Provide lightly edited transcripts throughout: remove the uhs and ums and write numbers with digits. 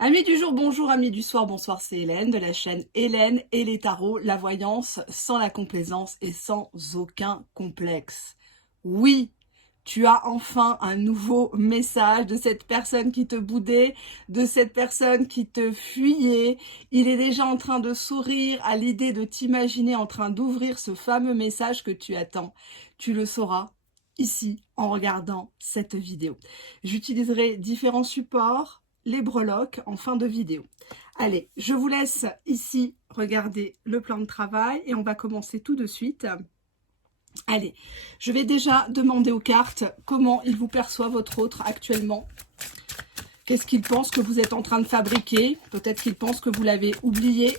Amis du jour, bonjour, amis du soir, bonsoir, c'est Hélène de la chaîne Hélène et les tarots, la voyance sans la complaisance et sans aucun complexe. Oui, tu as enfin un nouveau message de cette personne qui te boudait, de cette personne qui te fuyait. Il est déjà en train de sourire à l'idée de t'imaginer en train d'ouvrir ce fameux message que tu attends. Tu le sauras ici en regardant cette vidéo. J'utiliserai différents supports, les breloques en fin de vidéo. Allez, je vous laisse ici regarder le plan de travail et on va commencer tout de suite. Allez, je vais déjà demander aux cartes comment il vous perçoit votre autre actuellement. Qu'est-ce qu'il pense que vous êtes en train de fabriquer? Peut-être qu'il pense que vous l'avez oublié,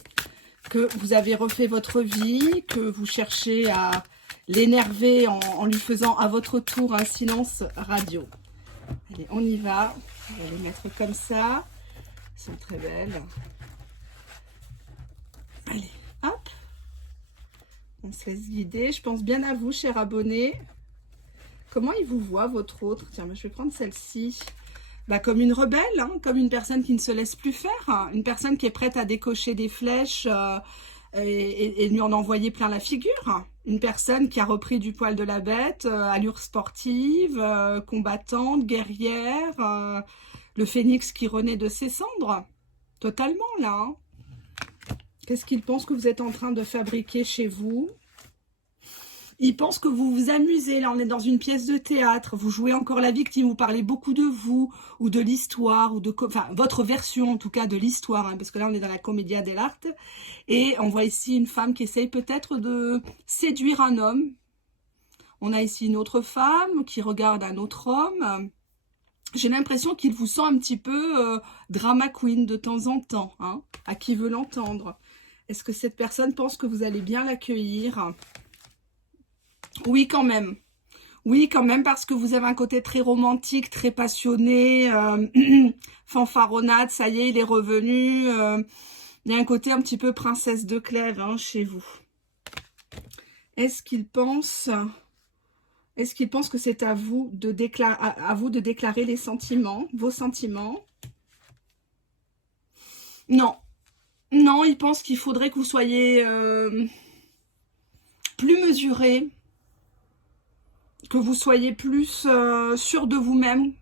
que vous avez refait votre vie, que vous cherchez à l'énerver en lui faisant à votre tour un silence radio. Allez, on y va. On va les mettre comme ça. Elles sont très belles. Allez, hop. On se laisse guider. Je pense bien à vous, cher abonné. Comment il vous voit, votre autre? Tiens, je vais prendre celle-ci. Bah, comme une rebelle, hein, comme une personne qui ne se laisse plus faire. Hein, une personne qui est prête à décocher des flèches et lui en envoyer plein la figure. Une personne qui a repris du poil de la bête, allure sportive, combattante, guerrière, le phénix qui renaît de ses cendres. Totalement, là. Hein. Qu'est-ce qu'il pense que vous êtes en train de fabriquer chez vous? Il pense que vous vous amusez. Là, on est dans une pièce de théâtre. Vous jouez encore la victime. Vous parlez beaucoup de vous ou de l'histoire ou de, enfin, votre version en tout cas de l'histoire, hein, parce que là, on est dans la commedia dell'arte. Et on voit ici une femme qui essaye peut-être de séduire un homme. On a ici une autre femme qui regarde un autre homme. J'ai l'impression qu'il vous sent un petit peu drama queen de temps en temps. Hein, à qui veut l'entendre? Est-ce que cette personne pense que vous allez bien l'accueillir? Oui, quand même. Oui, quand même, parce que vous avez un côté très romantique, très passionné, fanfaronnade, ça y est, il est revenu. Il y a un côté un petit peu princesse de Clèves hein, chez vous. Est-ce qu'il pense que c'est à vous de déclarer les sentiments, vos sentiments? Non. Non, il pense qu'il faudrait que vous soyez plus mesuré, que vous soyez plus sûr de vous-même,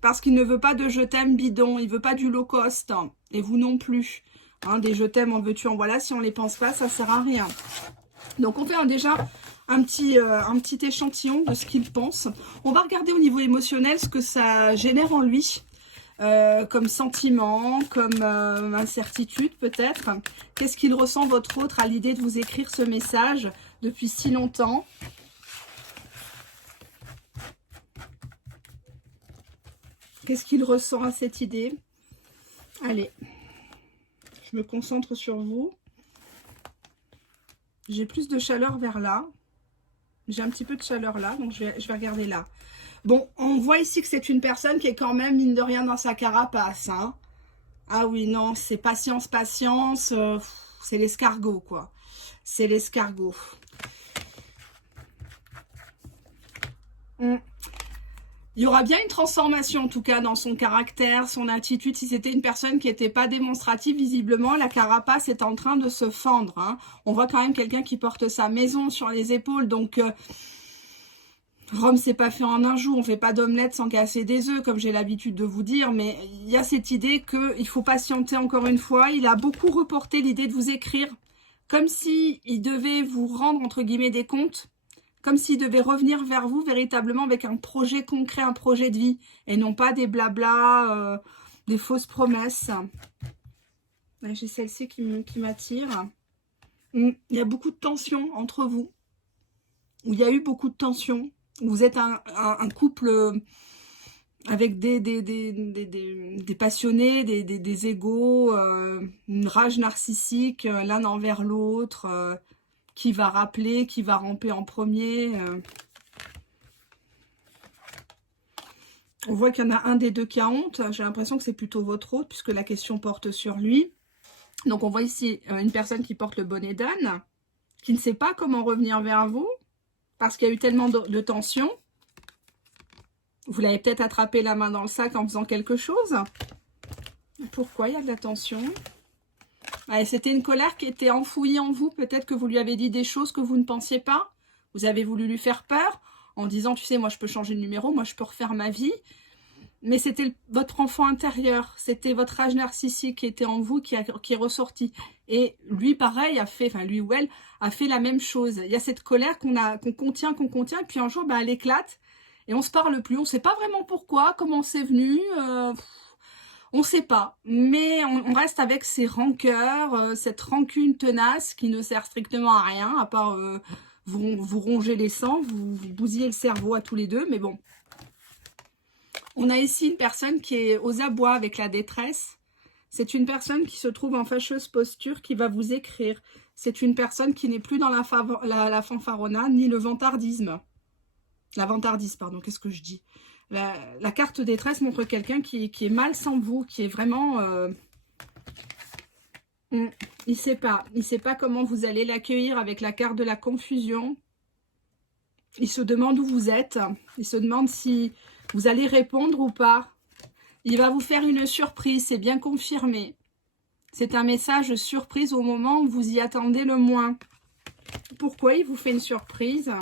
parce qu'il ne veut pas de je t'aime bidon, il veut pas du low cost, hein, et vous non plus. Hein, des je t'aime en veux-tu en voilà, si on les pense pas, ça sert à rien. Donc on fait déjà un petit échantillon de ce qu'il pense. On va regarder au niveau émotionnel ce que ça génère en lui, comme sentiment, comme incertitude peut-être. Qu'est-ce qu'il ressent votre autre à l'idée de vous écrire ce message depuis si longtemps? Qu'est-ce qu'il ressent à cette idée? Allez, je me concentre sur vous. J'ai plus de chaleur vers là. J'ai un petit peu de chaleur là, donc je vais regarder là. Bon, on voit ici que c'est une personne qui est quand même, mine de rien, dans sa carapace. Hein. Ah oui, non, c'est patience, patience. C'est l'escargot, quoi. C'est l'escargot. Il y aura bien une transformation, en tout cas, dans son caractère, son attitude. Si c'était une personne qui n'était pas démonstrative, visiblement, la carapace est en train de se fendre. Hein. On voit quand même quelqu'un qui porte sa maison sur les épaules. Donc, Rome, c'est pas fait en un jour. On fait pas d'omelette sans casser des œufs, comme j'ai l'habitude de vous dire. Mais il y a cette idée qu'il faut patienter encore une fois. Il a beaucoup reporté l'idée de vous écrire, comme s'il devait vous rendre, entre guillemets, des comptes. Comme s'il devait revenir vers vous véritablement avec un projet concret, un projet de vie. Et non pas des blabla, des fausses promesses. J'ai celle-ci qui m'attire. Il y a beaucoup de tension entre vous. Ou il y a eu beaucoup de tension. Vous êtes un couple avec des passionnés, des égos, une rage narcissique l'un envers l'autre. Qui va rappeler, qui va ramper en premier. On voit qu'il y en a un des deux qui a honte. J'ai l'impression que c'est plutôt votre autre, puisque la question porte sur lui. Donc on voit ici une personne qui porte le bonnet d'âne, qui ne sait pas comment revenir vers vous, parce qu'il y a eu tellement de tension. Vous l'avez peut-être attrapé la main dans le sac en faisant quelque chose. Pourquoi il y a de la tension? Ouais, c'était une colère qui était enfouie en vous. Peut-être que vous lui avez dit des choses que vous ne pensiez pas. Vous avez voulu lui faire peur en disant, tu sais, moi je peux changer de numéro, moi je peux refaire ma vie. Mais c'était votre enfant intérieur, c'était votre âge narcissique qui était en vous, qui est ressorti. Et lui, pareil, a fait, enfin lui ou elle, a fait la même chose. Il y a cette colère qu'on contient, et puis un jour, ben, elle éclate, et on se parle plus. On ne sait pas vraiment pourquoi, comment c'est venu, on ne sait pas. Mais on reste avec ces rancœurs, cette rancune tenace qui ne sert strictement à rien, à part vous ronger les sangs, vous bousillez le cerveau à tous les deux, mais bon. On a ici une personne qui est aux abois avec la détresse. C'est une personne qui se trouve en fâcheuse posture, qui va vous écrire. C'est une personne qui n'est plus dans la fanfaronnade, ni le vantardisme. La vantardise, pardon, qu'est-ce que je dis? La carte détresse montre quelqu'un qui est mal sans vous, qui est vraiment... il ne sait pas. Il ne sait pas comment vous allez l'accueillir avec la carte de la confusion. Il se demande où vous êtes. Il se demande si... vous allez répondre ou pas? Il va vous faire une surprise, c'est bien confirmé. C'est un message surprise au moment où vous y attendez le moins. Pourquoi il vous fait une surprise?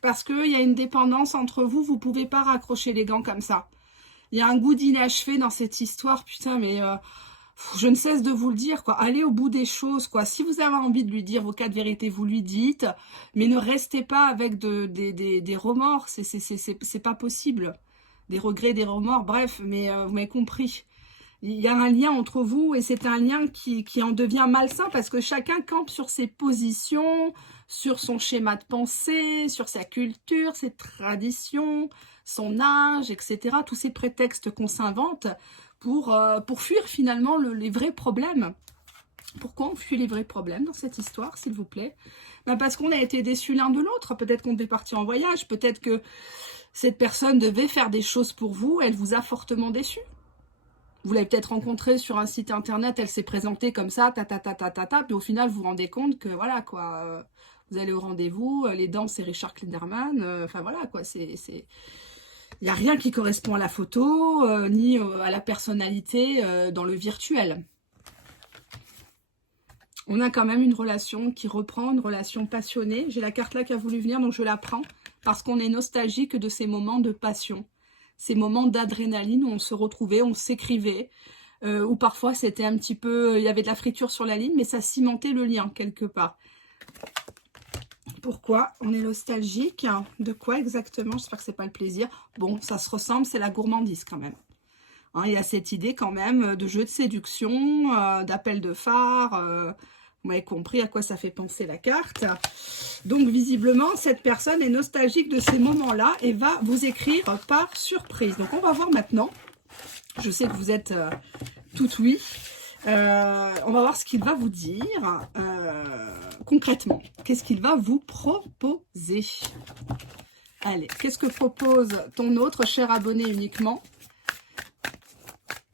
Parce qu'il y a une dépendance entre vous, vous ne pouvez pas raccrocher les gants comme ça. Il y a un goût d'inachevé dans cette histoire, putain, mais je ne cesse de vous le dire, quoi. Allez au bout des choses, quoi. Si vous avez envie de lui dire vos quatre vérités, vous lui dites, mais ne restez pas avec des remords, c'est pas possible. Des regrets, des remords, bref, mais vous m'avez compris. Il y a un lien entre vous et c'est un lien qui en devient malsain parce que chacun campe sur ses positions, sur son schéma de pensée, sur sa culture, ses traditions, son âge, etc. Tous ces prétextes qu'on s'invente pour fuir finalement les vrais problèmes. Pourquoi on fuit les vrais problèmes dans cette histoire, s'il vous plaît? Ben parce qu'on a été déçus l'un de l'autre. Peut-être qu'on devait partir en voyage, peut-être que cette personne devait faire des choses pour vous, elle vous a fortement déçu. Vous l'avez peut-être rencontrée sur un site internet, elle s'est présentée comme ça, puis au final vous vous rendez compte que voilà quoi, vous allez au rendez-vous, les dents c'est Richard Klinderman, enfin voilà quoi, il n'y a rien qui correspond à la photo, ni à la personnalité dans le virtuel. On a quand même une relation qui reprend, une relation passionnée. J'ai la carte là qui a voulu venir, donc je la prends, parce qu'on est nostalgique de ces moments de passion. Ces moments d'adrénaline où on se retrouvait, on s'écrivait, où parfois c'était un petit peu, il y avait de la friture sur la ligne, mais ça cimentait le lien quelque part. Pourquoi on est nostalgique? De quoi exactement? J'espère que c'est pas le plaisir. Bon, ça se ressemble, c'est la gourmandise quand même. Hein, il y a cette idée quand même de jeu de séduction, d'appel de phare. Vous m'avez compris à quoi ça fait penser la carte. Donc visiblement, cette personne est nostalgique de ces moments-là et va vous écrire par surprise. Donc on va voir maintenant. Je sais que vous êtes tout oui. On va voir ce qu'il va vous dire concrètement. Qu'est-ce qu'il va vous proposer? Allez, qu'est-ce que propose ton autre cher abonné uniquement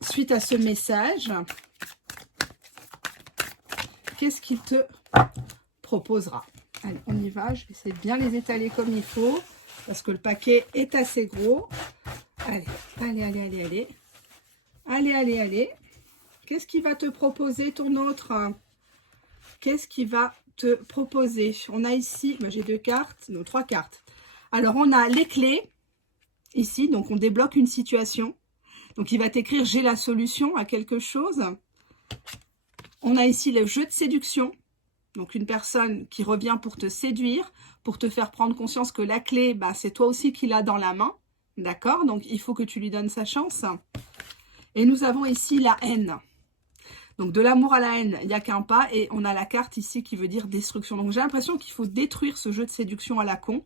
suite à ce message? Qu'est-ce qu'il te proposera? Allez, on y va. Je vais essayer de bien les étaler comme il faut parce que le paquet est assez gros. Allez, allez, allez, allez, allez. Allez, allez, allez. Qu'est-ce qu'il va te proposer ton autre? Qu'est-ce qu'il va te proposer? On a ici, moi j'ai 2 cartes, non 3 cartes. Alors on a les clés ici, donc on débloque une situation. Donc il va t'écrire j'ai la solution à quelque chose. On a ici le jeu de séduction. Donc une personne qui revient pour te séduire, pour te faire prendre conscience que la clé, bah, c'est toi aussi qui l'as dans la main. D'accord? Donc il faut que tu lui donnes sa chance. Et nous avons ici la haine. Donc de l'amour à la haine, il n'y a qu'un pas. Et on a la carte ici qui veut dire destruction. Donc j'ai l'impression qu'il faut détruire ce jeu de séduction à la con.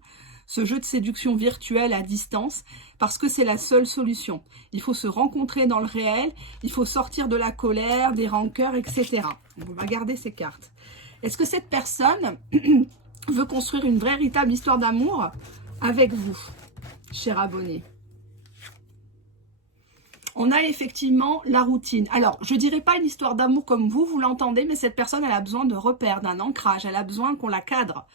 Ce jeu de séduction virtuelle à distance, parce que c'est la seule solution. Il faut se rencontrer dans le réel, il faut sortir de la colère, des rancœurs, etc. On va garder ces cartes. Est-ce que cette personne veut construire une véritable histoire d'amour avec vous, cher abonné? On a effectivement la routine. Alors, je ne dirais pas une histoire d'amour comme vous l'entendez, mais cette personne, elle a besoin de repères, d'un ancrage, elle a besoin qu'on la cadre.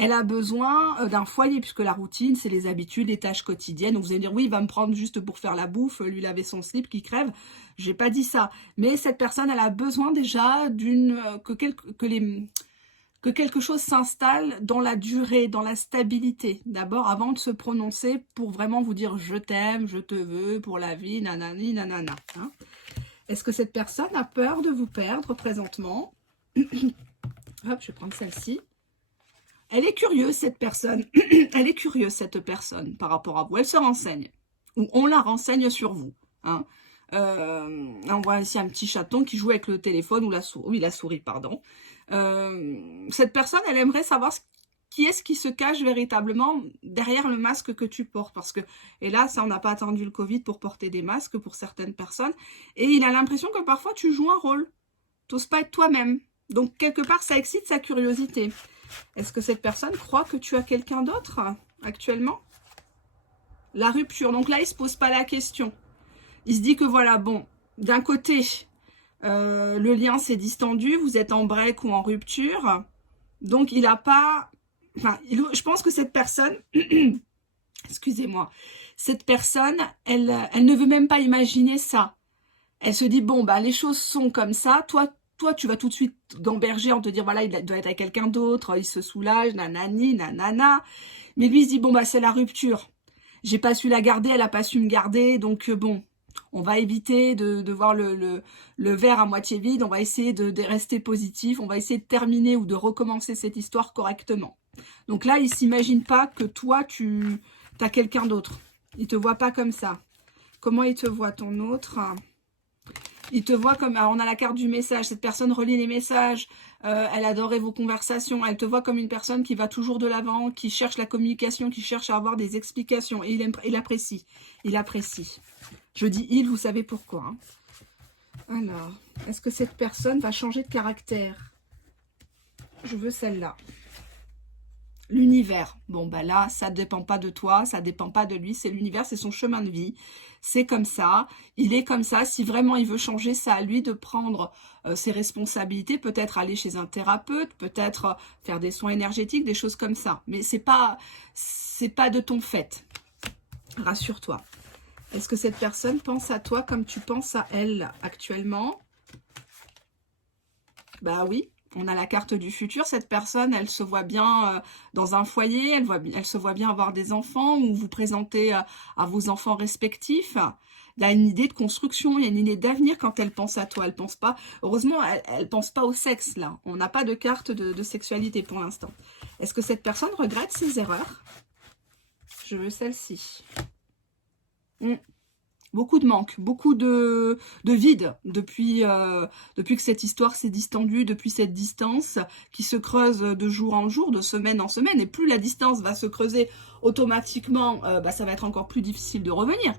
Elle a besoin d'un foyer, puisque la routine, c'est les habitudes, les tâches quotidiennes. Donc vous allez dire, oui, il va me prendre juste pour faire la bouffe, lui laver son slip qui crève. J'ai pas dit ça. Mais cette personne, elle a besoin déjà que quelque chose s'installe dans la durée, dans la stabilité. D'abord, avant de se prononcer pour vraiment vous dire « je t'aime, je te veux, pour la vie, nanani, nanana hein ». Est-ce que cette personne a peur de vous perdre présentement? Hop, je vais prendre celle-ci. Elle est curieuse, cette personne. Elle est curieuse, cette personne, par rapport à vous. Elle se renseigne. Ou on la renseigne sur vous. Hein. On voit ici un petit chaton qui joue avec le téléphone ou la souris. Oui, la souris, pardon. Cette personne, elle aimerait savoir qui est-ce qui se cache véritablement derrière le masque que tu portes. Parce que, et là, ça, on n'a pas attendu le Covid pour porter des masques pour certaines personnes. Et il a l'impression que parfois, tu joues un rôle. Tu n'oses pas être toi-même. Donc, quelque part, ça excite sa curiosité. Est-ce que cette personne croit que tu as quelqu'un d'autre actuellement? La rupture. Donc là, il ne se pose pas la question. Il se dit que voilà, bon, d'un côté, le lien s'est distendu, vous êtes en break ou en rupture. Donc, il n'a pas... Enfin, je pense que cette personne... Excusez-moi. Cette personne, elle ne veut même pas imaginer ça. Elle se dit, bon, bah, les choses sont comme ça. Toi, tu vas tout de suite gamberger en te dire, voilà, il doit être avec quelqu'un d'autre, il se soulage, nanani, nanana. Mais lui, il se dit, bon, bah, c'est la rupture. J'ai pas su la garder, elle a pas su me garder, donc bon, on va éviter de voir le verre à moitié vide, on va essayer de rester positif, on va essayer de terminer ou de recommencer cette histoire correctement. Donc là, il s'imagine pas que toi, tu as quelqu'un d'autre. Il te voit pas comme ça. Comment il te voit, ton autre ? Il te voit comme, alors on a la carte du message, cette personne relit les messages, elle adorait vos conversations, elle te voit comme une personne qui va toujours de l'avant, qui cherche la communication, qui cherche à avoir des explications, et il apprécie, Je dis il, vous savez pourquoi. Hein. Alors, est-ce que cette personne va changer de caractère? Je veux celle-là. L'univers. Bon, bah là, ça ne dépend pas de toi, ça ne dépend pas de lui, c'est l'univers, c'est son chemin de vie. C'est comme ça, il est comme ça. Si vraiment il veut changer, c'est à lui de prendre ses responsabilités, peut-être aller chez un thérapeute, peut-être faire des soins énergétiques, des choses comme ça. Mais c'est pas de ton fait. Rassure-toi. Est-ce que cette personne pense à toi comme tu penses à elle actuellement? Bah oui. On a la carte du futur, cette personne, elle se voit bien dans un foyer, elle se voit bien avoir des enfants ou vous présenter à vos enfants respectifs. Il y a une idée de construction, il y a une idée d'avenir quand elle pense à toi. Elle pense pas, heureusement, elle pense pas au sexe là. On n'a pas de carte de sexualité pour l'instant. Est-ce que cette personne regrette ses erreurs? Je veux celle-ci. Beaucoup de manque, beaucoup de vide depuis que cette histoire s'est distendue, depuis cette distance qui se creuse de jour en jour, de semaine en semaine. Et plus la distance va se creuser automatiquement, ça va être encore plus difficile de revenir.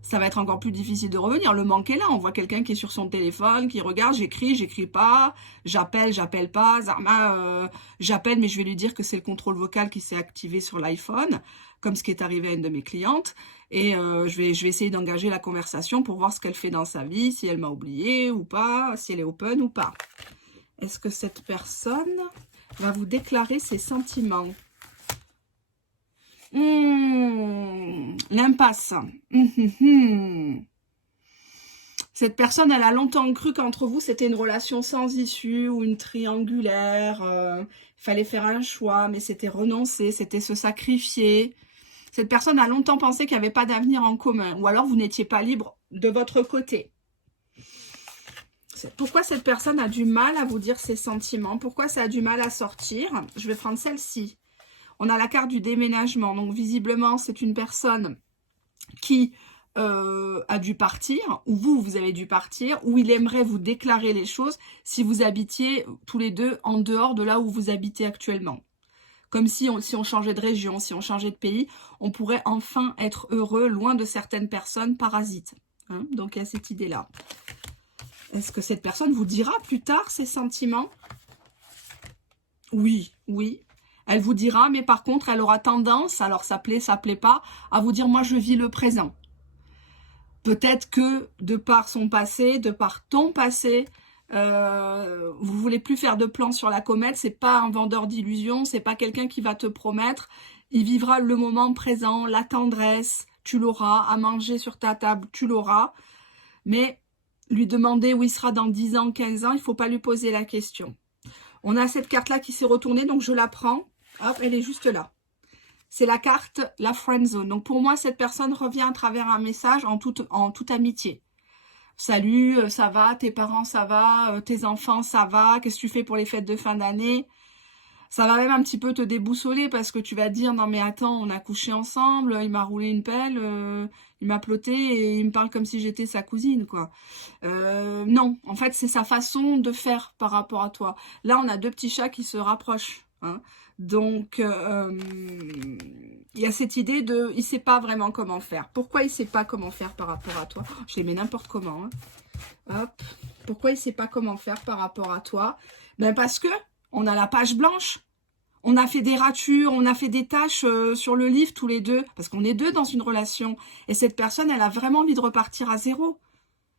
Ça va être encore plus difficile de revenir. Le manque est là. On voit quelqu'un qui est sur son téléphone, qui regarde, j'écris pas, j'appelle pas. Zarma, j'appelle, mais je vais lui dire que c'est le contrôle vocal qui s'est activé sur l'iPhone, comme ce qui est arrivé à une de mes clientes. Et je vais essayer d'engager la conversation pour voir ce qu'elle fait dans sa vie, si elle m'a oublié ou pas, si elle est open ou pas. Est-ce que cette personne va vous déclarer ses sentiments? L'impasse. Cette personne, elle a longtemps cru qu'entre vous, c'était une relation sans issue ou une triangulaire. Il fallait faire un choix, mais c'était renoncer, c'était se sacrifier. Cette personne a longtemps pensé qu'il n'y avait pas d'avenir en commun. Ou alors, vous n'étiez pas libre de votre côté. Pourquoi cette personne a du mal à vous dire ses sentiments? Pourquoi ça a du mal à sortir? Je vais prendre celle-ci. On a la carte du déménagement. Donc, visiblement, c'est une personne qui a dû partir, ou vous avez dû partir, ou il aimerait vous déclarer les choses si vous habitiez tous les deux en dehors de là où vous habitez actuellement. Comme si on changeait de région, si on changeait de pays, on pourrait enfin être heureux loin de certaines personnes parasites. Hein, donc, il y a cette idée-là. Est-ce que cette personne vous dira plus tard ses sentiments? Oui, oui. Elle vous dira, mais par contre, elle aura tendance, alors ça plaît pas, à vous dire, moi, je vis le présent. Peut-être que, de par son passé, de par ton passé, Vous voulez plus faire de plans sur la comète. C'est pas un vendeur d'illusions. C'est pas quelqu'un qui va te promettre. Il vivra le moment présent, la tendresse. Tu l'auras. À manger sur ta table, tu l'auras. Mais lui demander où il sera dans 10 ans, 15 ans, il faut pas lui poser la question. On a cette carte-là qui s'est retournée, donc je la prends. Hop, elle est juste là. C'est la carte, la friend zone. Donc pour moi, cette personne revient à travers un message en toute amitié. Salut, ça va, tes parents, ça va, tes enfants, ça va, qu'est-ce que tu fais pour les fêtes de fin d'année? Ça va même un petit peu te déboussoler parce que tu vas te dire, non mais attends, on a couché ensemble, il m'a roulé une pelle, il m'a ploté et il me parle comme si j'étais sa cousine, quoi. Non, en fait, c'est sa façon de faire par rapport à toi. Là, on a deux petits chats qui se rapprochent, hein. Donc, il y a cette idée de, il sait pas vraiment comment faire. Pourquoi il sait pas comment faire par rapport à toi? Je les mets n'importe comment, hein. Hop. Pourquoi il sait pas comment faire par rapport à toi? Ben parce que on a la page blanche. On a fait des ratures, on a fait des tâches sur le livre tous les deux, parce qu'on est deux dans une relation. Et cette personne, elle a vraiment envie de repartir à zéro.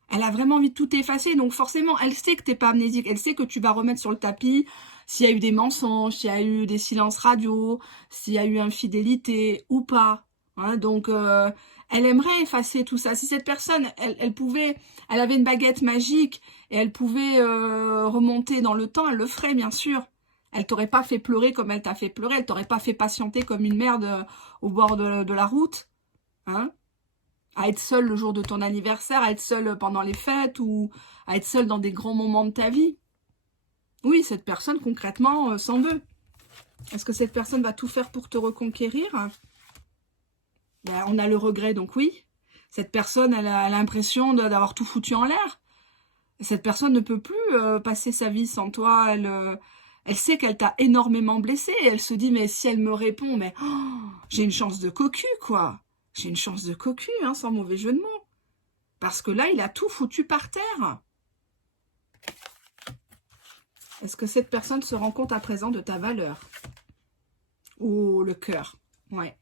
Elle a vraiment envie de tout effacer. Donc forcément, elle sait que t'es pas amnésique. Elle sait que tu vas remettre sur le tapis s'il y a eu des mensonges, s'il y a eu des silences radio, s'il y a eu infidélité ou pas. Hein, donc, elle aimerait effacer tout ça. Si cette personne, elle avait une baguette magique et elle pouvait remonter dans le temps, elle le ferait, bien sûr. Elle t'aurait pas fait pleurer comme elle t'a fait pleurer. Elle t'aurait pas fait patienter comme une merde au bord de la route. Hein, à être seule le jour de ton anniversaire, à être seule pendant les fêtes ou à être seule dans des grands moments de ta vie. Oui, cette personne, concrètement, s'en veut. Est-ce que cette personne va tout faire pour te reconquérir? Ben, on a le regret, donc oui. Cette personne, elle a l'impression d'avoir tout foutu en l'air. Cette personne ne peut plus passer sa vie sans toi. Elle sait qu'elle t'a énormément blessée. Et elle se dit, mais si elle me répond, mais oh, j'ai une chance de cocu, quoi. J'ai une chance de cocu, hein, sans mauvais jeu de mots. Parce que là, il a tout foutu par terre. Est-ce que cette personne se rend compte à présent de ta valeur? Oh, le cœur. Ouais.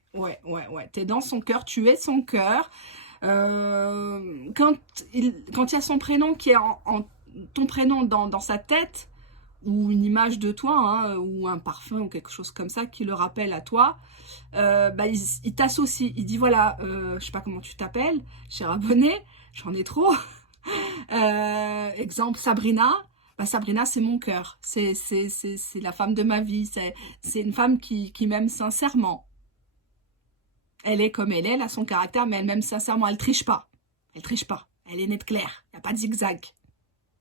T'es dans son cœur, tu es son cœur. Quand il y a son prénom qui est ton prénom dans sa tête, ou une image de toi, hein, ou un parfum, ou quelque chose comme ça, qui le rappelle à toi, bah, il t'associe. Il dit, voilà, je sais pas comment tu t'appelles, cher abonné, j'en ai trop. Exemple, Sabrina. Bah, Sabrina, c'est mon cœur. C'est la femme de ma vie. C'est une femme qui m'aime sincèrement. Elle est comme elle a son caractère, mais elle m'aime sincèrement. Elle triche pas. Elle triche pas. Elle est nette claire. Il n'y a pas de zigzag.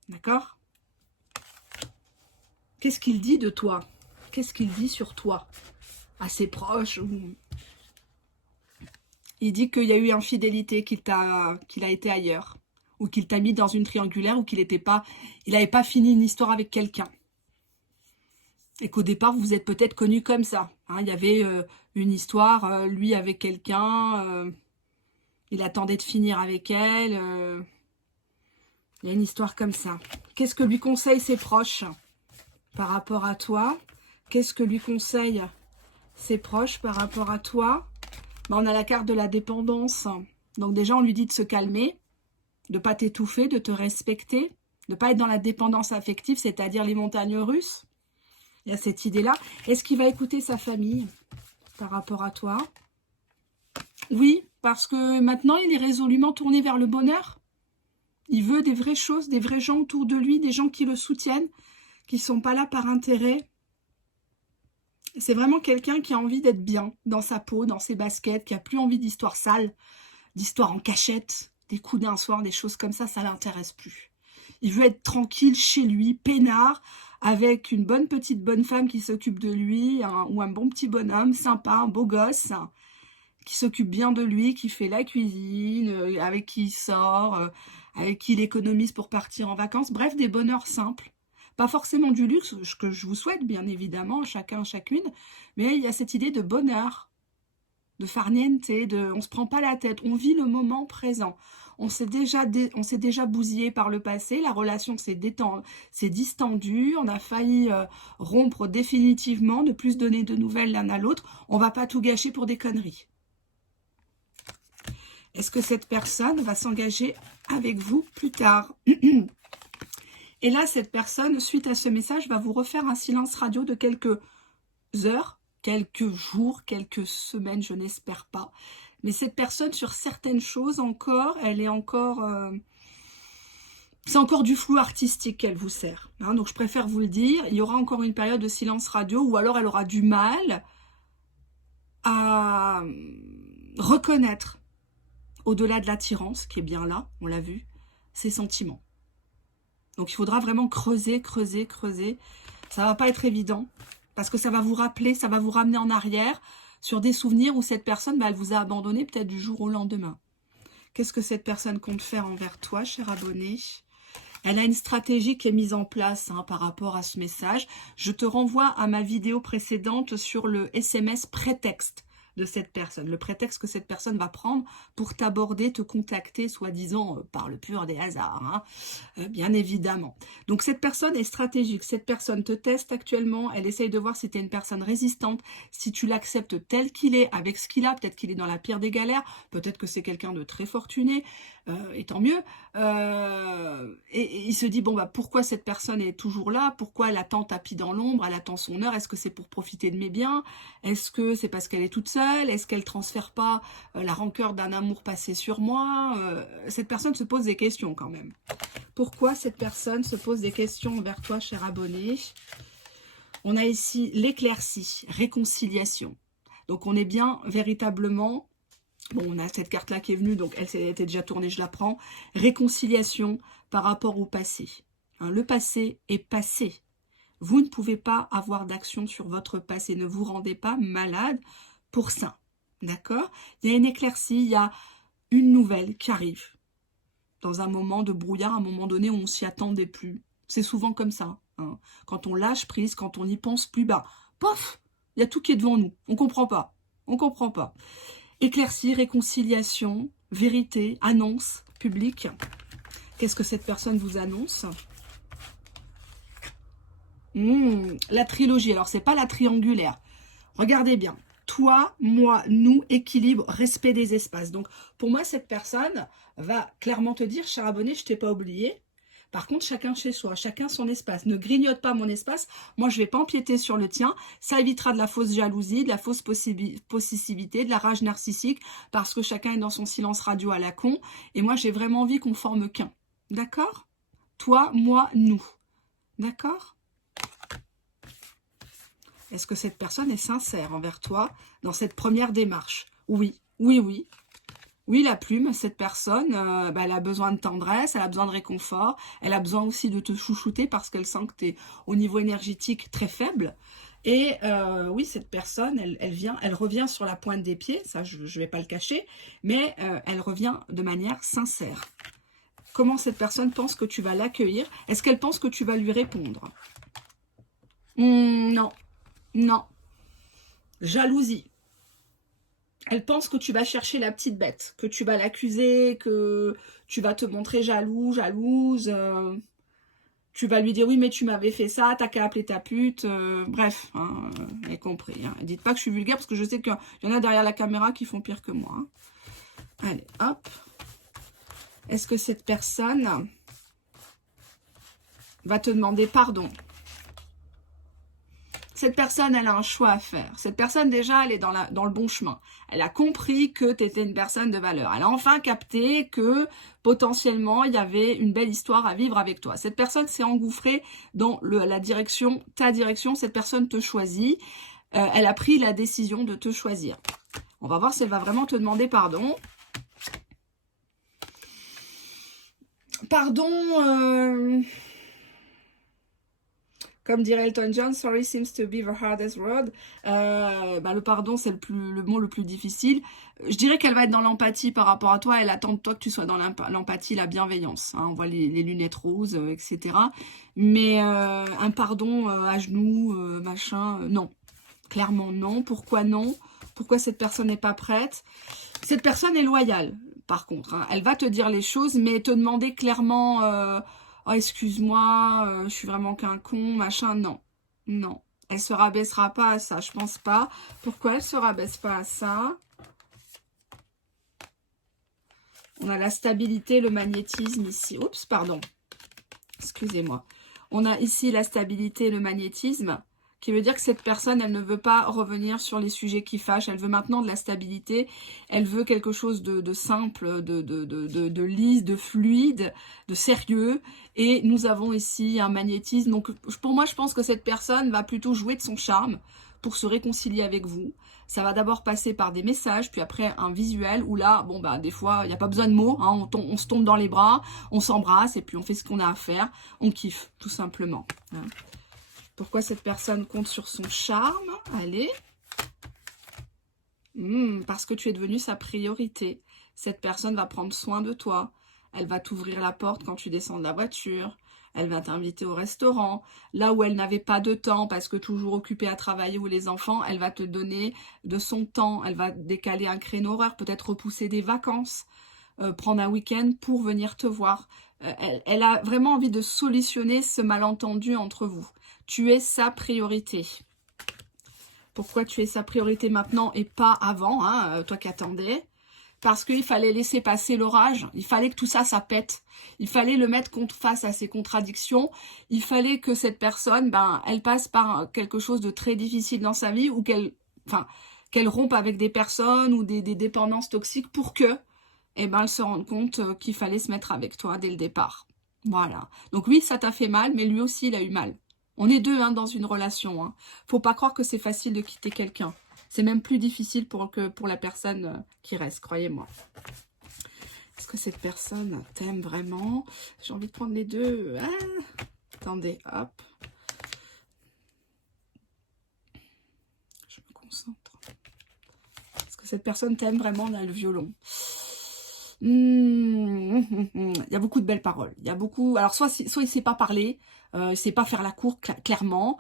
D'accord? Qu'est-ce qu'il dit de toi? Qu'est-ce qu'il dit sur toi? À ses proches Il dit qu'il y a eu infidélité, qu'il a été ailleurs. Ou qu'il t'a mis dans une triangulaire, ou qu'il n'avait pas fini une histoire avec quelqu'un. Et qu'au départ, vous êtes peut-être connus comme ça. Hein, il y avait une histoire, lui avec quelqu'un, il attendait de finir avec elle. Il y a une histoire comme ça. Qu'est-ce que lui conseillent ses proches par rapport à toi? Qu'est-ce que lui conseillent ses proches par rapport à toi? Ben, on a la carte de la dépendance. Donc déjà, on lui dit de se calmer, de ne pas t'étouffer, de te respecter, de ne pas être dans la dépendance affective, c'est-à-dire les montagnes russes. Il y a cette idée-là. Est-ce qu'il va écouter sa famille par rapport à toi? Oui, parce que maintenant, il est résolument tourné vers le bonheur. Il veut des vraies choses, des vrais gens autour de lui, des gens qui le soutiennent, qui ne sont pas là par intérêt. C'est vraiment quelqu'un qui a envie d'être bien dans sa peau, dans ses baskets, qui n'a plus envie d'histoires sales, d'histoires en cachette, des coups d'un soir, des choses comme ça ne l'intéresse plus. Il veut être tranquille chez lui, peinard, avec une bonne femme qui s'occupe de lui, ou un bon petit bonhomme, sympa, un beau gosse, qui s'occupe bien de lui, qui fait la cuisine, avec qui il sort, avec qui il économise pour partir en vacances. Bref, des bonheurs simples. Pas forcément du luxe, que je vous souhaite, bien évidemment, chacun, chacune, mais il y a cette idée de bonheur, de farniente, on se prend pas la tête, on vit le moment présent. On s'est déjà bousillé par le passé, la relation s'est distendue, on a failli rompre définitivement, ne plus se donner de nouvelles l'un à l'autre. On va pas tout gâcher pour des conneries. Est-ce que cette personne va s'engager avec vous plus tard? Et là, cette personne, suite à ce message, va vous refaire un silence radio de quelques heures, quelques jours, quelques semaines, je n'espère pas. Mais cette personne, sur certaines choses encore, elle est encore... c'est encore du flou artistique qu'elle vous sert. Hein, donc je préfère vous le dire, il y aura encore une période de silence radio, ou alors elle aura du mal à reconnaître, au-delà de l'attirance, qui est bien là, on l'a vu, ses sentiments. Donc il faudra vraiment creuser, creuser, creuser. Ça va pas être évident, parce que ça va vous rappeler, ça va vous ramener en arrière sur des souvenirs où cette personne, elle vous a abandonné peut-être du jour au lendemain. Qu'est-ce que cette personne compte faire envers toi, cher abonné? Elle a une stratégie qui est mise en place par rapport à ce message. Je te renvoie à ma vidéo précédente sur le SMS prétexte de cette personne. Le prétexte que cette personne va prendre pour t'aborder, te contacter, soi-disant par le pur des hasards, bien évidemment. Donc cette personne est stratégique. Cette personne te teste actuellement. Elle essaye de voir si tu es une personne résistante, si tu l'acceptes tel qu'il est, avec ce qu'il a. Peut-être qu'il est dans la pire des galères. Peut-être que c'est quelqu'un de très fortuné. Et tant mieux. Et il se dit, bon, bah, pourquoi cette personne est toujours là? Pourquoi elle attend tapis dans l'ombre? Elle attend son heure? Est-ce que c'est pour profiter de mes biens? Est-ce que c'est parce qu'elle est toute seule? Est-ce qu'elle ne transfère pas la rancœur d'un amour passé sur moi? Cette personne se pose des questions quand même. Pourquoi cette personne se pose des questions envers toi, cher abonné? On a ici l'éclaircie, réconciliation. Donc on est bien véritablement... Bon, on a cette carte-là qui est venue, donc elle était déjà tournée, je la prends. Réconciliation par rapport au passé. Le passé est passé. Vous ne pouvez pas avoir d'action sur votre passé. Ne vous rendez pas malade pour ça. D'accord? Il y a une éclaircie, il y a une nouvelle qui arrive. Dans un moment de brouillard, à un moment donné où on s'y attendait plus. C'est souvent comme ça. Quand on lâche prise, quand on n'y pense plus, bah, pof, il y a tout qui est devant nous. On comprend pas. On comprend pas. Éclaircie, réconciliation, vérité, annonce publique. Qu'est-ce que cette personne vous annonce? La trilogie. Alors, c'est pas la triangulaire. Regardez bien. Toi, moi, nous, équilibre, respect des espaces. Donc, pour moi, cette personne va clairement te dire, cher abonné, je t'ai pas oublié. Par contre, chacun chez soi, chacun son espace. Ne grignote pas mon espace. Moi, je ne vais pas empiéter sur le tien. Ça évitera de la fausse jalousie, de la fausse possessivité, de la rage narcissique, parce que chacun est dans son silence radio à la con. Et moi, j'ai vraiment envie qu'on forme qu'un. D'accord? Toi, moi, nous. D'accord? Est-ce que cette personne est sincère envers toi dans cette première démarche? Oui, oui, oui. Oui, la plume, cette personne, elle a besoin de tendresse, elle a besoin de réconfort, elle a besoin aussi de te chouchouter parce qu'elle sent que tu es au niveau énergétique très faible. Et oui, cette personne, elle revient sur la pointe des pieds, ça je ne vais pas le cacher, mais elle revient de manière sincère. Comment cette personne pense que tu vas l'accueillir? Est-ce qu'elle pense que tu vas lui répondre? Non, non. Jalousie. Elle pense que tu vas chercher la petite bête, que tu vas l'accuser, que tu vas te montrer jaloux, jalouse. Tu vas lui dire, oui, mais tu m'avais fait ça, t'as qu'à appeler ta pute. Bref, vous avez compris. Dites pas que je suis vulgaire, parce que je sais qu'il y en a derrière la caméra qui font pire que moi. Allez, hop. Est-ce que cette personne va te demander pardon? Cette personne, elle a un choix à faire. Cette personne, déjà, elle est dans le bon chemin. Elle a compris que tu étais une personne de valeur. Elle a enfin capté que, potentiellement, il y avait une belle histoire à vivre avec toi. Cette personne s'est engouffrée dans la direction, ta direction. Cette personne te choisit. Elle a pris la décision de te choisir. On va voir si elle va vraiment te demander pardon. Pardon... Comme dirait Elton John, sorry seems to be the hardest road. Le pardon, c'est le mot le plus difficile. Je dirais qu'elle va être dans l'empathie par rapport à toi. Elle attend de toi que tu sois dans l'empathie, la bienveillance. On voit les lunettes roses, etc. Mais un pardon à genoux, machin, non. Clairement non. Pourquoi non? Pourquoi cette personne n'est pas prête? Cette personne est loyale, par contre. Elle va te dire les choses, mais te demander clairement... oh, excuse-moi, je suis vraiment qu'un con, machin. Non, non. Elle se rabaissera pas à ça, je pense pas. Pourquoi elle se rabaisse pas à ça? On a la stabilité, le magnétisme ici. Oups, pardon. Excusez-moi. On a ici la stabilité, le magnétisme, qui veut dire que cette personne, elle ne veut pas revenir sur les sujets qui fâchent. Elle veut maintenant de la stabilité. Elle veut quelque chose de simple, de lisse, de fluide, de sérieux. Et nous avons ici un magnétisme. Donc, pour moi, je pense que cette personne va plutôt jouer de son charme pour se réconcilier avec vous. Ça va d'abord passer par des messages, puis après un visuel, où là, bon, bah, des fois, il n'y a pas besoin de mots, hein, on se tombe dans les bras, on s'embrasse, et puis on fait ce qu'on a à faire, on kiffe, tout simplement. Hein. Pourquoi cette personne compte sur son charme? Allez. Parce que tu es devenu sa priorité. Cette personne va prendre soin de toi. Elle va t'ouvrir la porte quand tu descends de la voiture. Elle va t'inviter au restaurant. Là où elle n'avait pas de temps parce que toujours occupée à travailler ou les enfants, elle va te donner de son temps. Elle va décaler un créneau horaire, peut-être repousser des vacances, prendre un week-end pour venir te voir. Elle a vraiment envie de solutionner ce malentendu entre vous. Tu es sa priorité. Pourquoi tu es sa priorité maintenant et pas avant, hein, toi qui attendais? Parce qu'il fallait laisser passer l'orage, il fallait que tout ça, ça pète. Il fallait le mettre face à ses contradictions. Il fallait que cette personne, ben, elle passe par quelque chose de très difficile dans sa vie ou qu'elle rompe avec des personnes ou des dépendances toxiques pour que, eh ben, elle se rende compte qu'il fallait se mettre avec toi dès le départ. Voilà. Donc oui, ça t'a fait mal, mais lui aussi, il a eu mal. On est deux, hein, dans une relation. Hein. Faut pas croire que c'est facile de quitter quelqu'un. C'est même plus difficile pour la personne qui reste, croyez-moi. Est-ce que cette personne t'aime vraiment? J'ai envie de prendre les deux. Ah, attendez, hop. Je me concentre. Est-ce que cette personne t'aime vraiment? On a le violon. Il y a beaucoup de belles paroles. Il y a beaucoup. Alors, soit il ne sait pas parler, il ne sait pas faire la cour, clairement.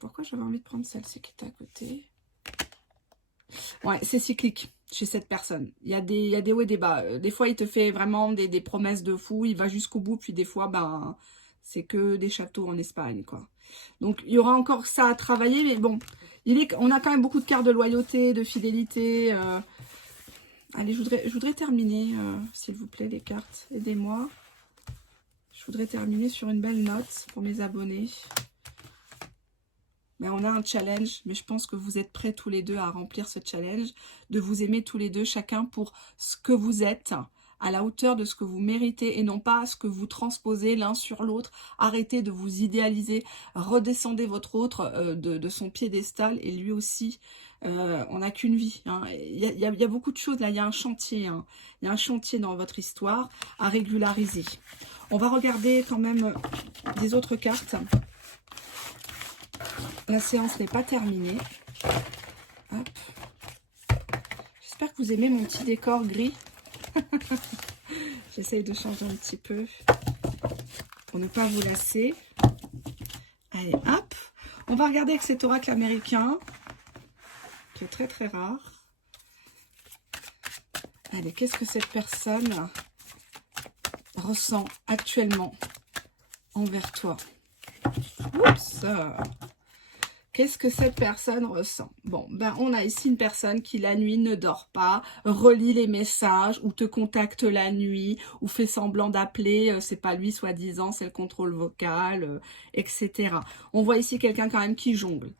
Pourquoi j'avais envie de prendre celle-ci qui est à côté? Ouais, c'est cyclique chez cette personne. Il y a des hauts et des bas. Des fois, il te fait vraiment des promesses de fou. Il va jusqu'au bout. Puis des fois, ben, c'est que des châteaux en Espagne, quoi. Donc, il y aura encore ça à travailler. Mais bon, on a quand même beaucoup de cartes de loyauté, de fidélité. Allez, je voudrais terminer, s'il vous plaît, les cartes. Aidez-moi. Je voudrais terminer sur une belle note pour mes abonnés. Ben, on a un challenge, mais je pense que vous êtes prêts tous les deux à remplir ce challenge, de vous aimer tous les deux, chacun pour ce que vous êtes, à la hauteur de ce que vous méritez et non pas ce que vous transposez l'un sur l'autre. Arrêtez de vous idéaliser, redescendez votre autre de son piédestal et lui aussi. On n'a qu'une vie. Hein. Il y a beaucoup de choses là, il y a un chantier. Hein. Il y a un chantier dans votre histoire à régulariser. On va regarder quand même des autres cartes. La séance n'est pas terminée. J'espère que vous aimez mon petit décor gris. J'essaye de changer un petit peu pour ne pas vous lasser. Allez, hop. On va regarder avec cet oracle américain, qui est très très rare. Allez, qu'est-ce que cette personne ressent actuellement envers toi? Oups! Qu'est-ce que cette personne ressent? Bon, ben on a ici une personne qui la nuit ne dort pas, relit les messages ou te contacte la nuit ou fait semblant d'appeler, c'est pas lui soi-disant, c'est le contrôle vocal, etc. On voit ici quelqu'un quand même qui jongle.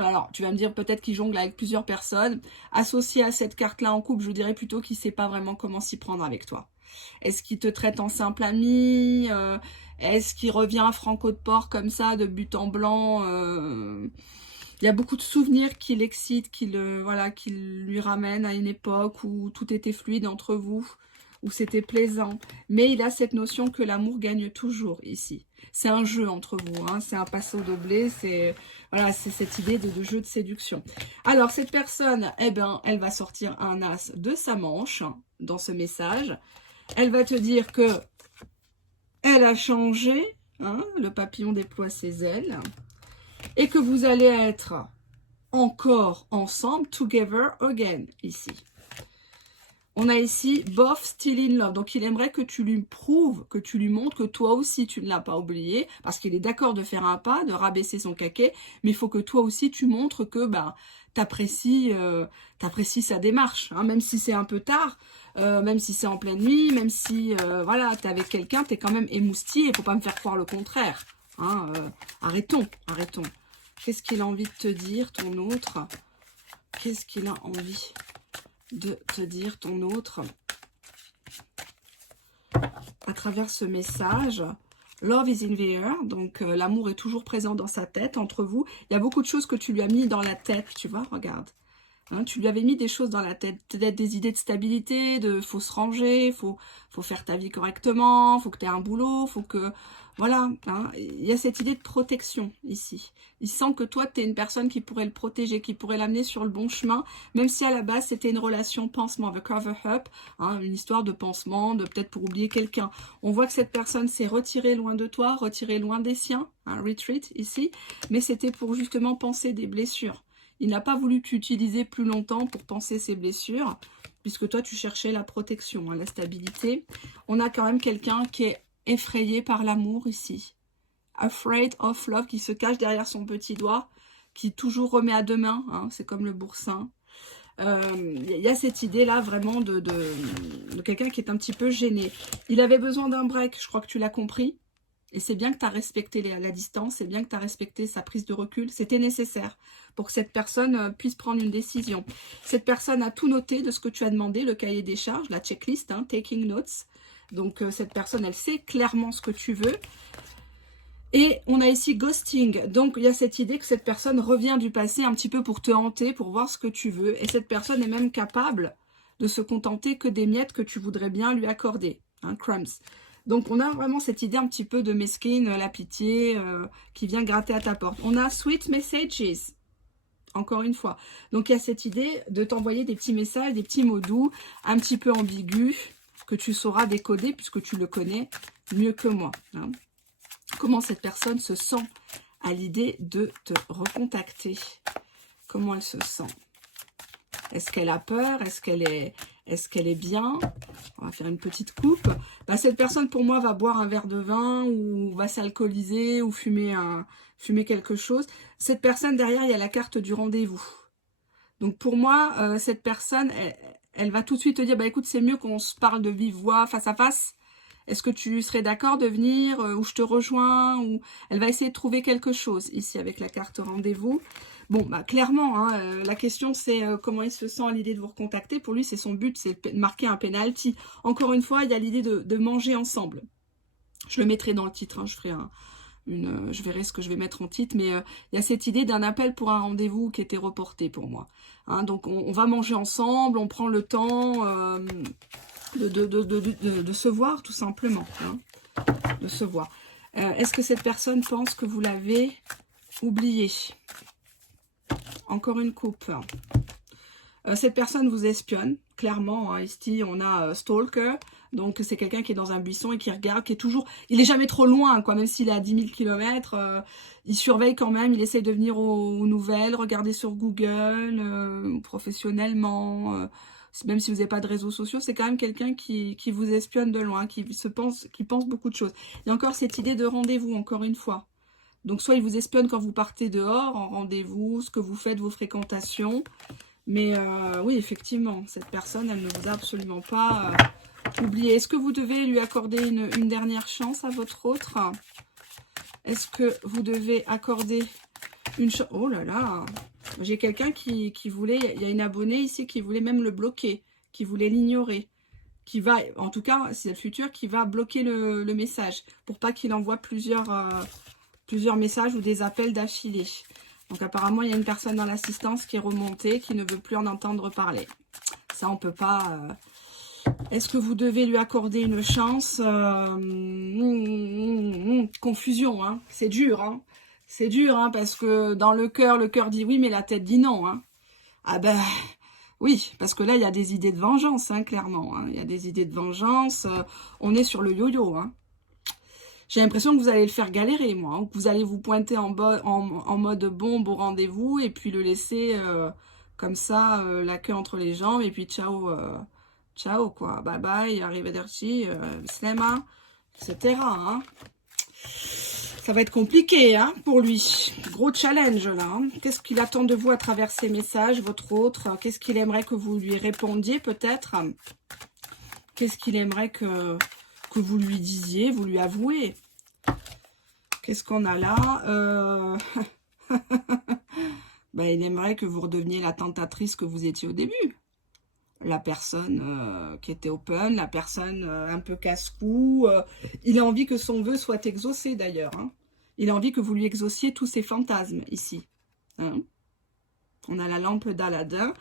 Alors tu vas me dire peut-être qu'il jongle avec plusieurs personnes. Associé à cette carte-là en couple, je dirais plutôt qu'il ne sait pas vraiment comment s'y prendre avec toi. Est-ce qu'il te traite en simple ami? Est-ce qu'il revient franco de port comme ça, de but en blanc? Il y a beaucoup de souvenirs qui l'excitent, qui lui ramènent à une époque où tout était fluide entre vous, où c'était plaisant. Mais il a cette notion que l'amour gagne toujours ici. C'est un jeu entre vous, hein, c'est un passo doblé, c'est cette idée de jeu de séduction. Alors, cette personne, eh ben, elle va sortir un as de sa manche dans ce message. Elle va te dire que elle a changé, hein, le papillon déploie ses ailes, et que vous allez être encore ensemble, together again, ici. On a ici both still in love. Donc, il aimerait que tu lui prouves, que tu lui montres que toi aussi, tu ne l'as pas oublié. Parce qu'il est d'accord de faire un pas, de rabaisser son caquet. Mais il faut que toi aussi, tu montres que t'apprécies sa démarche. Hein, même si c'est un peu tard, même si c'est en pleine nuit, même si voilà, t'es avec quelqu'un, t'es quand même émoustillé. Il faut pas me faire croire le contraire. Hein, arrêtons. Qu'est-ce qu'il a envie de te dire, ton autre? Qu'est-ce qu'il a envie de te dire, ton autre, à travers ce message? Love is in the air, donc l'amour est toujours présent dans sa tête, entre vous. Il y a beaucoup de choses que tu lui as mis dans la tête, tu vois, regarde. Hein, tu lui avais mis des choses dans la tête, peut-être des idées de stabilité, faut se ranger, faut faire ta vie correctement, faut que tu aies un boulot, faut que... Voilà, hein, il y a cette idée de protection ici. Il sent que toi, tu es une personne qui pourrait le protéger, qui pourrait l'amener sur le bon chemin, même si à la base, c'était une relation pansement, the cover-up, hein, une histoire de pansement, de peut-être pour oublier quelqu'un. On voit que cette personne s'est retirée loin de toi, retirée loin des siens, un retreat ici, mais c'était pour justement penser des blessures. Il n'a pas voulu t'utiliser plus longtemps pour penser ses blessures, puisque toi, tu cherchais la protection, hein, la stabilité. On a quand même quelqu'un qui est effrayé par l'amour ici. Afraid of love, qui se cache derrière son petit doigt, qui toujours remet à deux mains, hein, c'est comme le boursin. Y a cette idée-là vraiment de quelqu'un qui est un petit peu gêné. Il avait besoin d'un break, je crois que tu l'as compris. Et c'est bien que tu as respecté la distance, c'est bien que tu as respecté sa prise de recul. C'était nécessaire pour que cette personne puisse prendre une décision. Cette personne a tout noté de ce que tu as demandé, le cahier des charges, la checklist, hein, taking notes. Donc cette personne, elle sait clairement ce que tu veux. Et on a ici ghosting. Donc il y a cette idée que cette personne revient du passé un petit peu pour te hanter, pour voir ce que tu veux. Et cette personne est même capable de se contenter que des miettes que tu voudrais bien lui accorder. Hein, crumbs. Donc, on a vraiment cette idée un petit peu de mesquine, la pitié, qui vient gratter à ta porte. On a sweet messages, encore une fois. Donc, il y a cette idée de t'envoyer des petits messages, des petits mots doux, un petit peu ambigus, que tu sauras décoder, puisque tu le connais mieux que moi. Hein. Comment cette personne se sent à l'idée de te recontacter? Comment elle se sent? Est-ce qu'elle a peur? Est-ce qu'elle est bien? On va faire une petite coupe. Cette personne, pour moi, va boire un verre de vin ou va s'alcooliser ou fumer quelque chose. Cette personne, derrière, il y a la carte du rendez-vous. Donc, pour moi, cette personne, elle va tout de suite te dire, écoute, c'est mieux qu'on se parle de vive voix, face à face. Est-ce que tu serais d'accord de venir ou je te rejoins ou... Elle va essayer de trouver quelque chose ici avec la carte rendez-vous. Bon, clairement, hein, la question c'est comment il se sent à l'idée de vous recontacter. Pour lui, c'est son but, c'est de marquer un penalty. Encore une fois, il y a l'idée de manger ensemble. Je le mettrai dans le titre, hein, je verrai ce que je vais mettre en titre, mais il y a cette idée d'un appel pour un rendez-vous qui était reporté pour moi. Hein, donc, on va manger ensemble, on prend le temps de se voir, tout simplement. Hein, de se voir. Est-ce que cette personne pense que vous l'avez oublié? Encore une coupe. Cette personne vous espionne, clairement. Hein, ici, on a stalker. Donc, c'est quelqu'un qui est dans un buisson et qui regarde, qui est toujours... Il est jamais trop loin, quoi. Même s'il est à 10 000 km, il surveille quand même. Il essaye de venir aux nouvelles, regarder sur Google, professionnellement. Même si vous n'avez pas de réseaux sociaux, c'est quand même quelqu'un qui vous espionne de loin, qui pense beaucoup de choses. Il y a encore cette idée de rendez-vous, encore une fois. Donc, soit il vous espionne quand vous partez dehors, en rendez-vous, ce que vous faites, vos fréquentations. Mais oui, effectivement, cette personne, elle ne vous a absolument pas oublié. Est-ce que vous devez lui accorder une dernière chance à votre autre? Est-ce que vous devez accorder une chance? Oh là là! J'ai quelqu'un qui voulait... Il y a une abonnée ici qui voulait même le bloquer, qui voulait l'ignorer. Qui va, en tout cas, c'est le futur, qui va bloquer le message pour pas qu'il envoie plusieurs messages ou des appels d'affilée. Donc apparemment, il y a une personne dans l'assistance qui est remontée, qui ne veut plus en entendre parler. Ça, on peut pas... Est-ce que vous devez lui accorder une chance? Confusion, hein. C'est dur, hein. C'est dur, hein, parce que dans le cœur dit oui, mais la tête dit non, hein. Ah ben... Oui, parce que là, il y a des idées de vengeance, hein, clairement. Hein. Il y a des idées de vengeance. On est sur le yo-yo, hein. J'ai l'impression que vous allez le faire galérer, moi. Hein, que vous allez vous pointer en mode bombe au rendez-vous et puis le laisser comme ça, la queue entre les jambes. Et puis ciao, Ciao, quoi. Bye bye, arrivederci, slema, etc. Hein. Ça va être compliqué hein, pour lui. Gros challenge, là. Hein. Qu'est-ce qu'il attend de vous à travers ces messages, votre autre? Qu'est-ce qu'il aimerait que vous lui répondiez, peut-être? Qu'est-ce qu'il aimerait que vous lui disiez, vous lui avouez? Qu'est-ce qu'on a là ben, il aimerait que vous redeveniez la tentatrice que vous étiez au début. La personne qui était open, la personne un peu casse-cou. Il a envie que son vœu soit exaucé d'ailleurs. Hein. Il a envie que vous lui exauciez tous ses fantasmes ici. Hein. On a la lampe d'Aladin.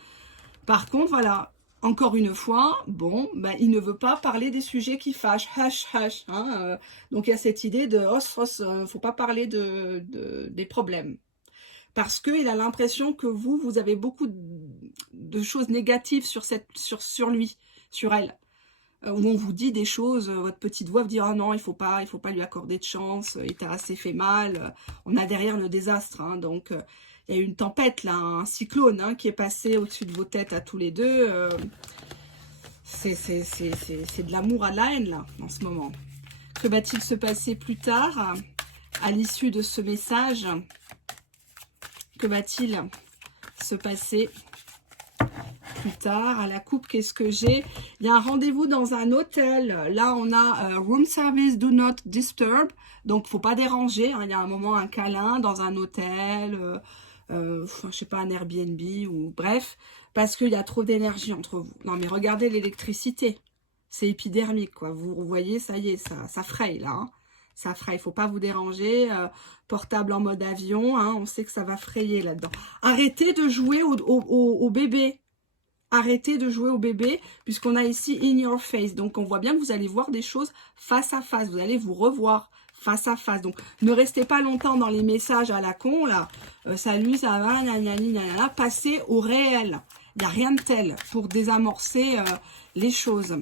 Par contre, voilà, encore une fois, bon, ben, il ne veut pas parler des sujets qui fâchent. Hush, hush. Hein, donc il y a cette idée de faut pas parler des problèmes. Parce qu'il a l'impression que vous avez beaucoup de choses négatives sur lui, sur elle. Où on vous dit des choses, votre petite voix vous dit « Ah non, il faut pas lui accorder de chance, il t'a assez fait mal. » On a derrière le désastre. Hein, donc, il y a une tempête, là, un cyclone hein, qui est passé au-dessus de vos têtes à tous les deux. C'est de l'amour à la haine, là, en ce moment. Que va-t-il se passer plus tard, à l'issue de ce message ? Que va-t-il se passer plus tard? À la coupe, qu'est-ce que j'ai? Il y a un rendez-vous dans un hôtel. Là, on a room service, do not disturb. Donc, faut pas déranger. Hein. Il y a un moment, un câlin dans un hôtel, je sais pas, un Airbnb ou bref, parce qu'il y a trop d'énergie entre vous. Non, mais regardez l'électricité. C'est épidermique, quoi. Vous voyez, ça y est, ça fraye, là. Hein. Ça fraye, il ne faut pas vous déranger. Portable en mode avion, hein, on sait que ça va frayer là-dedans. Arrêtez de jouer au bébé. Arrêtez de jouer au bébé, puisqu'on a ici in your face. Donc, on voit bien que vous allez voir des choses face à face. Vous allez vous revoir face à face. Donc, ne restez pas longtemps dans les messages à la con, là. Salut, ça va, nanani, nanana. Passez au réel. Il n'y a rien de tel pour désamorcer les choses.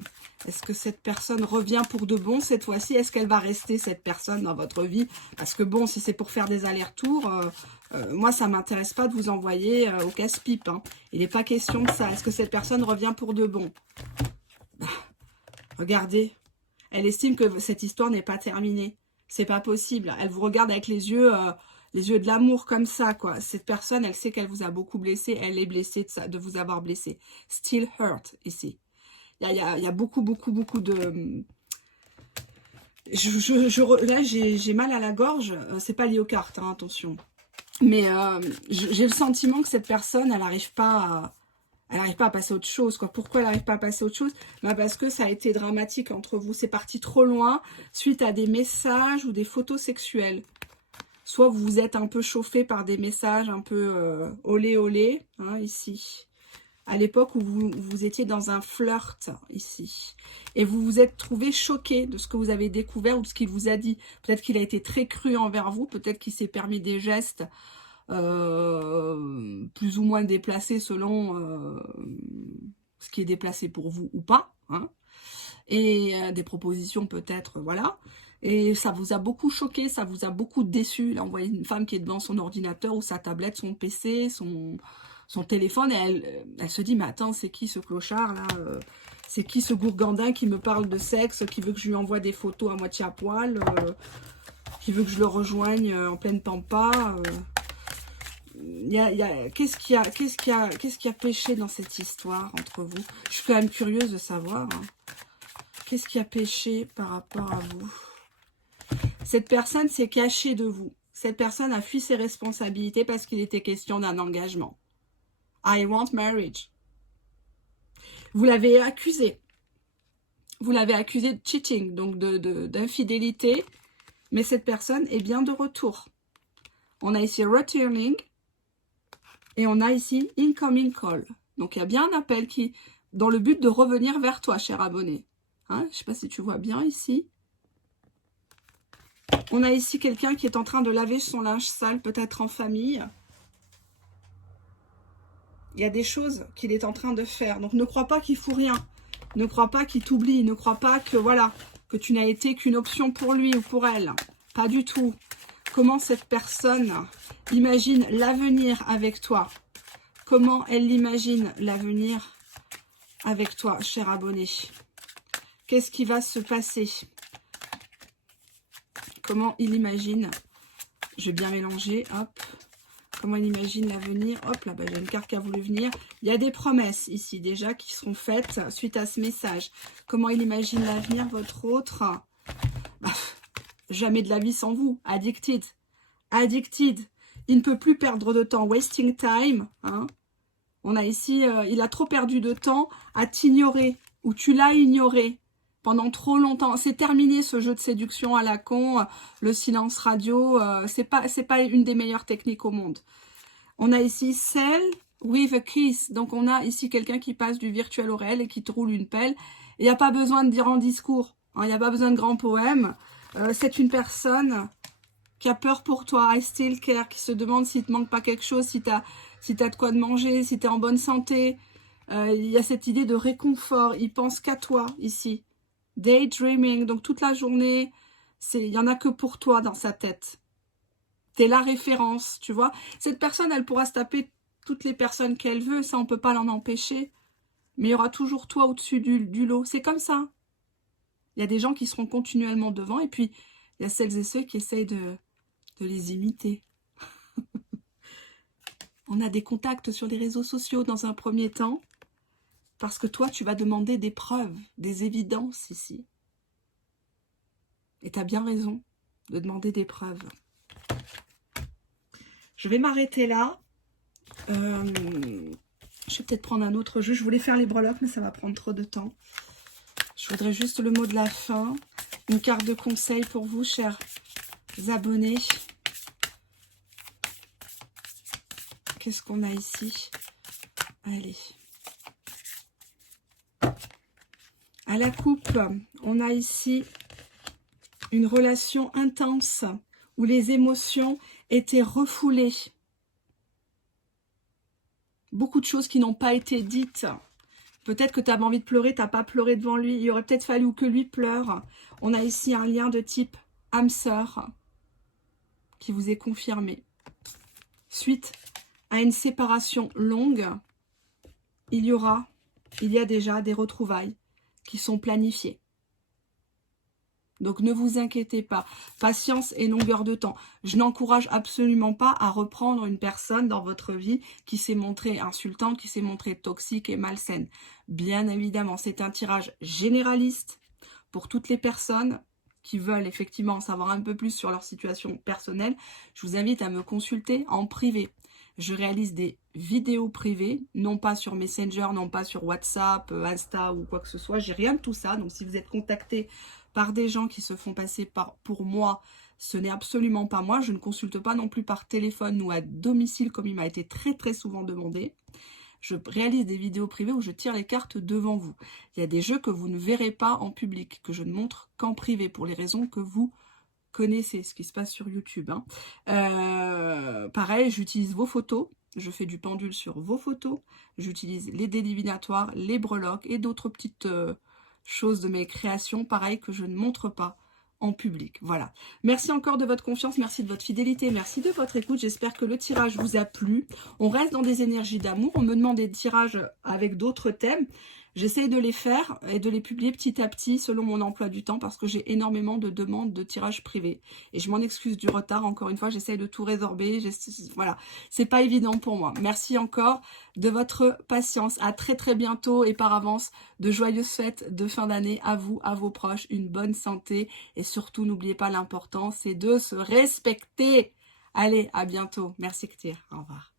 Est-ce que cette personne revient pour de bon cette fois-ci? Est-ce qu'elle va rester, cette personne, dans votre vie? Parce que bon, si c'est pour faire des allers-retours, moi, ça ne m'intéresse pas de vous envoyer au casse-pipe. Hein. Il n'est pas question de ça. Est-ce que cette personne revient pour de bon? Regardez. Elle estime que cette histoire n'est pas terminée. C'est pas possible. Elle vous regarde avec les yeux de l'amour comme ça, quoi. Cette personne, elle sait qu'elle vous a beaucoup blessé. Elle est blessée de vous avoir blessé. Still hurt, ici. Il y a beaucoup de... Là, j'ai mal à la gorge. C'est pas lié aux cartes, hein, attention. Mais j'ai le sentiment que cette personne, elle n'arrive pas à passer à autre chose, quoi. Pourquoi elle n'arrive pas à passer à autre chose? Bah parce que ça a été dramatique entre vous. C'est parti trop loin suite à des messages ou des photos sexuelles. Soit vous vous êtes un peu chauffé par des messages un peu olé olé, hein, ici. À l'époque où vous étiez dans un flirt, ici. Et vous vous êtes trouvé choqué de ce que vous avez découvert ou de ce qu'il vous a dit. Peut-être qu'il a été très cru envers vous, peut-être qu'il s'est permis des gestes plus ou moins déplacés selon ce qui est déplacé pour vous ou pas. Hein. Et des propositions peut-être, voilà. Et ça vous a beaucoup choqué, ça vous a beaucoup déçu. Là, on voit une femme qui est devant son ordinateur ou sa tablette, son PC, son téléphone, et elle se dit, mais attends, c'est qui ce clochard, là c'est qui ce gourgandin qui me parle de sexe, qui veut que je lui envoie des photos à moitié à poil, qui veut que je le rejoigne en pleine pampa qu'est-ce qui a péché dans cette histoire entre vous? Je suis quand même curieuse de savoir. Hein. Qu'est-ce qui a péché par rapport à vous? Cette personne s'est cachée de vous. Cette personne a fui ses responsabilités parce qu'il était question d'un engagement. I want marriage. Vous l'avez accusé. Vous l'avez accusé de cheating, donc d'infidélité. Mais cette personne est bien de retour. On a ici returning. Et on a ici incoming call. Donc il y a bien un appel qui, dans le but de revenir vers toi, cher abonné. Hein, je ne sais pas si tu vois bien ici. On a ici quelqu'un qui est en train de laver son linge sale, peut-être en famille. Il y a des choses qu'il est en train de faire. Donc ne crois pas qu'il ne fout rien. Ne crois pas qu'il t'oublie. Ne crois pas que, voilà, que tu n'as été qu'une option pour lui ou pour elle. Pas du tout. Comment cette personne imagine l'avenir avec toi? Comment elle imagine l'avenir avec toi, cher abonné? Qu'est-ce qui va se passer? Comment il imagine? Je vais bien mélanger, hop. Comment il imagine l'avenir? Hop, là, j'ai une carte qui a voulu venir. Il y a des promesses ici déjà qui seront faites suite à ce message. Comment il imagine l'avenir, votre autre? Jamais de la vie sans vous. Addicted. Addicted. Il ne peut plus perdre de temps. Wasting time. Hein. On a ici, il a trop perdu de temps à t'ignorer. Ou tu l'as ignoré pendant trop longtemps. C'est terminé ce jeu de séduction à la con. Le silence radio. C'est pas une des meilleures techniques au monde. On a ici Sell with a kiss. Donc on a ici quelqu'un qui passe du virtuel au réel et qui te roule une pelle. Il n'y a pas besoin de dire en discours. Hein, il n'y a pas besoin de grands poèmes. C'est une personne qui a peur pour toi, I still care, qui se demande s'il te manque pas quelque chose, si t'as de quoi de manger, si tu es en bonne santé. Il y a cette idée de réconfort. Il pense qu'à toi ici. Daydreaming. Donc toute la journée, il n'y en a que pour toi dans sa tête. T'es la référence, tu vois. Cette personne, elle pourra se taper toutes les personnes qu'elle veut. Ça, on peut pas l'en empêcher. Mais il y aura toujours toi au-dessus du lot. C'est comme ça. Il y a des gens qui seront continuellement devant. Et puis, il y a celles et ceux qui essayent de les imiter. On a des contacts sur les réseaux sociaux dans un premier temps. Parce que toi, tu vas demander des preuves, des évidences ici. Et tu as bien raison de demander des preuves. Je vais m'arrêter là. Je vais peut-être prendre un autre jeu. Je voulais faire les breloques, mais ça va prendre trop de temps. Je voudrais juste le mot de la fin. Une carte de conseil pour vous, chers abonnés. Qu'est-ce qu'on a ici? Allez. À la coupe, on a ici une relation intense où les émotions étaient refoulées. Beaucoup de choses qui n'ont pas été dites. Peut-être que tu avais envie de pleurer, tu n'as pas pleuré devant lui. Il aurait peut-être fallu que lui pleure. On a ici un lien de type âme-sœur qui vous est confirmé. Suite à une séparation longue, il y a déjà des retrouvailles qui sont planifiées. Donc ne vous inquiétez pas, patience et longueur de temps. Je n'encourage absolument pas à reprendre une personne dans votre vie qui s'est montrée insultante, qui s'est montrée toxique et malsaine. Bien évidemment, c'est un tirage généraliste pour toutes les personnes qui veulent effectivement en savoir un peu plus sur leur situation personnelle. Je vous invite à me consulter en privé. Je réalise des vidéos privées, non pas sur Messenger, non pas sur WhatsApp, Insta ou quoi que ce soit. J'ai rien de tout ça. Donc si vous êtes contacté par des gens qui se font passer pour moi, ce n'est absolument pas moi. Je ne consulte pas non plus par téléphone ou à domicile comme il m'a été très très souvent demandé. Je réalise des vidéos privées où je tire les cartes devant vous. Il y a des jeux que vous ne verrez pas en public, que je ne montre qu'en privé pour les raisons que vous connaissez, ce qui se passe sur YouTube. Hein. Pareil, j'utilise vos photos. Je fais du pendule sur vos photos. J'utilise les dés divinatoires, les breloques et d'autres petites choses de mes créations, pareil, que je ne montre pas en public. Voilà. Merci encore de votre confiance, merci de votre fidélité, merci de votre écoute. J'espère que le tirage vous a plu. On reste dans des énergies d'amour. On me demande des tirages avec d'autres thèmes. J'essaye de les faire et de les publier petit à petit selon mon emploi du temps parce que j'ai énormément de demandes de tirages privés. Et je m'en excuse du retard. Encore une fois, j'essaye de tout résorber. Voilà, c'est pas évident pour moi. Merci encore de votre patience. À très très bientôt et par avance, de joyeuses fêtes de fin d'année à vous, à vos proches, une bonne santé. Et surtout, n'oubliez pas l'important, c'est de se respecter. Allez, à bientôt. Merci Ktir. Au revoir.